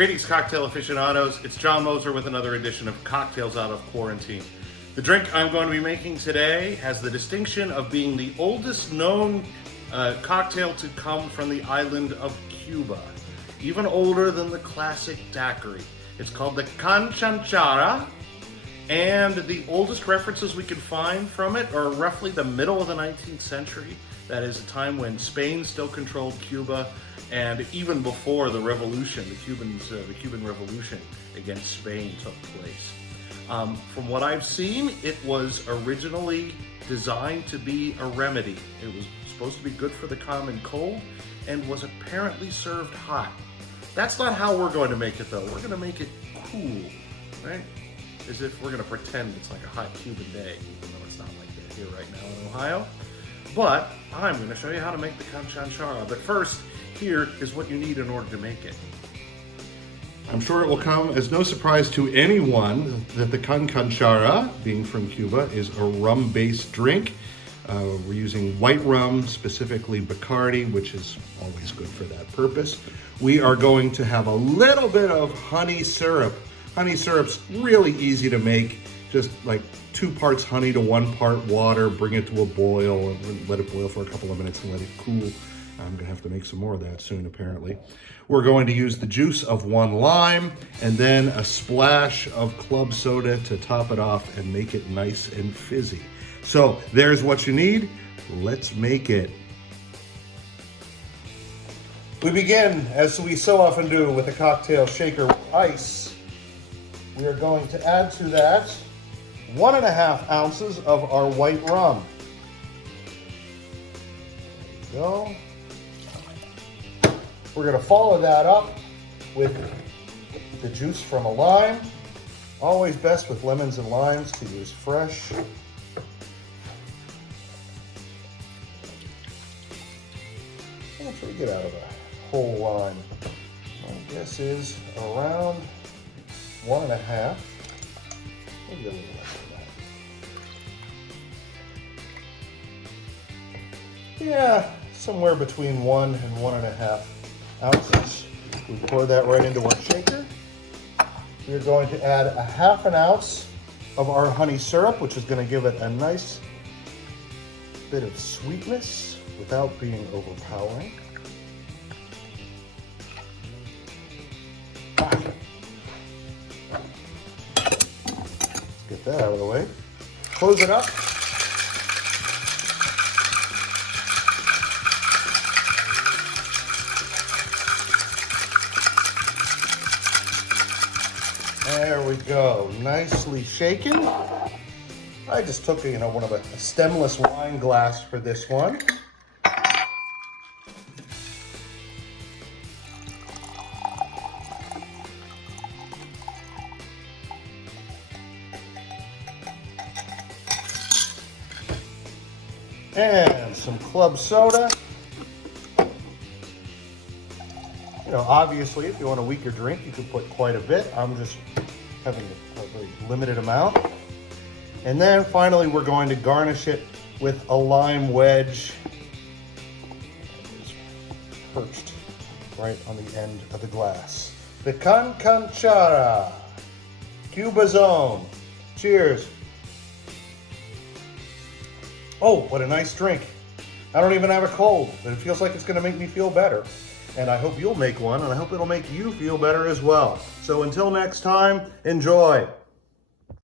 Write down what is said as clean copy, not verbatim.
Greetings, cocktail aficionados. It's John Moser with another edition of Cocktails Out of Quarantine. The drink I'm going to be making today has the distinction of being the oldest known cocktail to come from the island of Cuba, even older than the classic daiquiri. It's called the Canchanchara, and the oldest references we can find from it are roughly the middle of the 19th century. That is a time when Spain still controlled Cuba, and even before the revolution, the Cuban Revolution against Spain took place. From what I've seen, it was originally designed to be a remedy. It was supposed to be good for the common cold and was apparently served hot. That's not how we're going to make it though. We're going to make it cool, right? As if we're going to pretend it's like a hot Cuban day, even though it's not like that here right now in Ohio. But I'm going to show you how to make the Canchanchara. But first, here is what you need in order to make it. I'm sure it will come as no surprise to anyone that the Canchanchara, being from Cuba, is a rum-based drink. We're using white rum, specifically Bacardi, which is always good for that purpose. We are going to have a little bit of honey syrup. Honey syrup's really easy to make. Just like 2 parts honey to 1 part water, bring it to a boil, and let it boil for a couple of minutes and let it cool. I'm gonna have to make some more of that soon, apparently. We're going to use the juice of 1 lime and then a splash of club soda to top it off and make it nice and fizzy. So there's what you need. Let's make it. We begin, as we so often do, with a cocktail shaker with ice. We are going to add to that 1.5 ounces of our white rum. There we go. We're going to follow that up with the juice from a lime. Always best with lemons and limes to use fresh. How much do we get out of a whole lime? My guess is around 1.5. Maybe a little less than that. Yeah, somewhere between 1 and 1.5 ounces. We pour that right into our shaker. We're going to add a 1/2 ounce of our honey syrup, which is going to give it a nice bit of sweetness without being overpowering. Get that out of the way. Close it up. There we go, nicely shaken. I just took one of a stemless wine glass for this one. And some club soda. You know, obviously, if you want a weaker drink, you could put quite a bit. I'm just having a very limited amount. And then finally, we're going to garnish it with a lime wedge. It's perched right on the end of the glass. The Canchanchara, Cuba's own. Cheers. Oh, what a nice drink. I don't even have a cold, but it feels like it's going to make me feel better. And I hope you'll make one, and I hope it'll make you feel better as well. So until next time, enjoy.